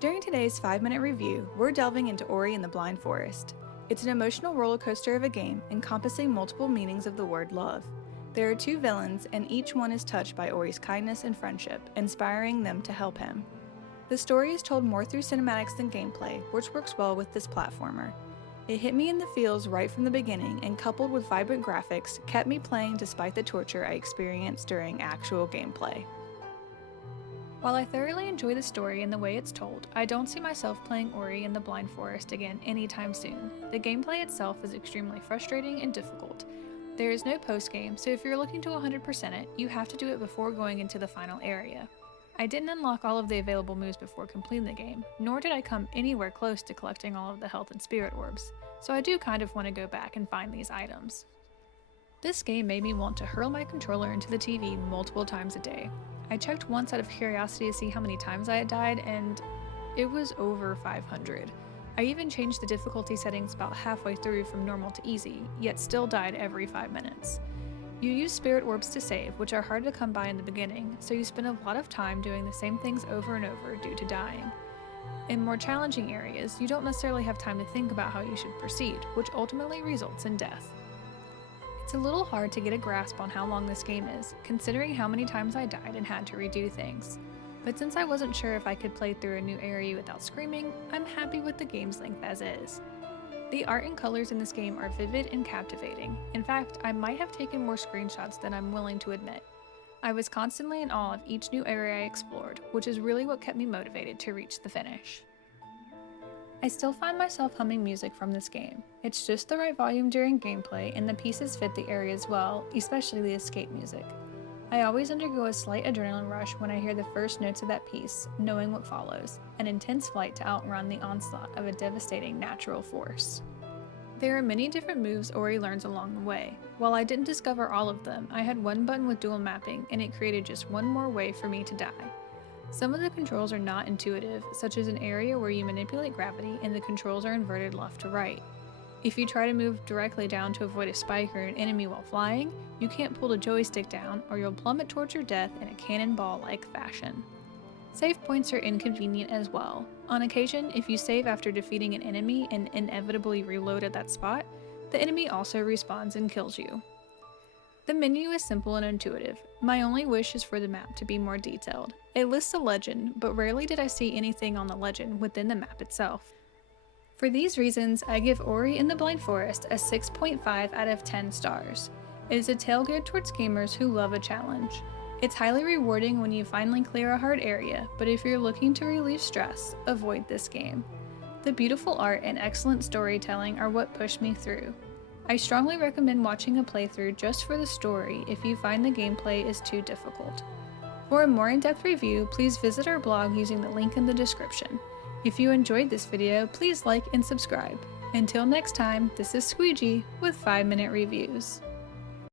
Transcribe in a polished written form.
During today's 5-minute review, we're delving into Ori and the Blind Forest. It's an emotional roller coaster of a game encompassing multiple meanings of the word love. There are two villains, and each one is touched by Ori's kindness and friendship, inspiring them to help him. The story is told more through cinematics than gameplay, which works well with this platformer. It hit me in the feels right from the beginning, and coupled with vibrant graphics, kept me playing despite the torture I experienced during actual gameplay. While I thoroughly enjoy the story and the way it's told, I don't see myself playing Ori and the Blind Forest again anytime soon. The gameplay itself is extremely frustrating and difficult. There is no post-game, so if you're looking to 100% it, you have to do it before going into the final area. I didn't unlock all of the available moves before completing the game, nor did I come anywhere close to collecting all of the health and spirit orbs, so I do kind of want to go back and find these items. This game made me want to hurl my controller into the TV multiple times a day. I checked once out of curiosity to see how many times I had died, and it was over 500. I even changed the difficulty settings about halfway through from normal to easy, yet still died every 5 minutes. You use spirit orbs to save, which are hard to come by in the beginning, so you spend a lot of time doing the same things over and over due to dying. In more challenging areas, you don't necessarily have time to think about how you should proceed, which ultimately results in death. It's a little hard to get a grasp on how long this game is, considering how many times I died and had to redo things. But since I wasn't sure if I could play through a new area without screaming, I'm happy with the game's length as is. The art and colors in this game are vivid and captivating. In fact, I might have taken more screenshots than I'm willing to admit. I was constantly in awe of each new area I explored, which is really what kept me motivated to reach the finish. I still find myself humming music from this game. It's just the right volume during gameplay, and the pieces fit the areas well, especially the escape music. I always undergo a slight adrenaline rush when I hear the first notes of that piece, knowing what follows, an intense flight to outrun the onslaught of a devastating natural force. There are many different moves Ori learns along the way. While I didn't discover all of them, I had one button with dual mapping, and it created just one more way for me to die. Some of the controls are not intuitive, such as an area where you manipulate gravity and the controls are inverted left to right. If you try to move directly down to avoid a spike or an enemy while flying, you can't pull the joystick down or you'll plummet towards your death in a cannonball-like fashion. Save points are inconvenient as well. On occasion, if you save after defeating an enemy and inevitably reload at that spot, the enemy also respawns and kills you. The menu is simple and intuitive. My only wish is for the map to be more detailed. It lists a legend, but rarely did I see anything on the legend within the map itself. For these reasons, I give Ori and the Blind Forest a 6.5 out of 10 stars. It is a tale geared towards gamers who love a challenge. It's highly rewarding when you finally clear a hard area, but if you're looking to relieve stress, avoid this game. The beautiful art and excellent storytelling are what pushed me through. I strongly recommend watching a playthrough just for the story if you find the gameplay is too difficult. For a more in-depth review, please visit our blog using the link in the description. If you enjoyed this video, please like and subscribe. Until next time, this is Squeegee with 5-minute reviews.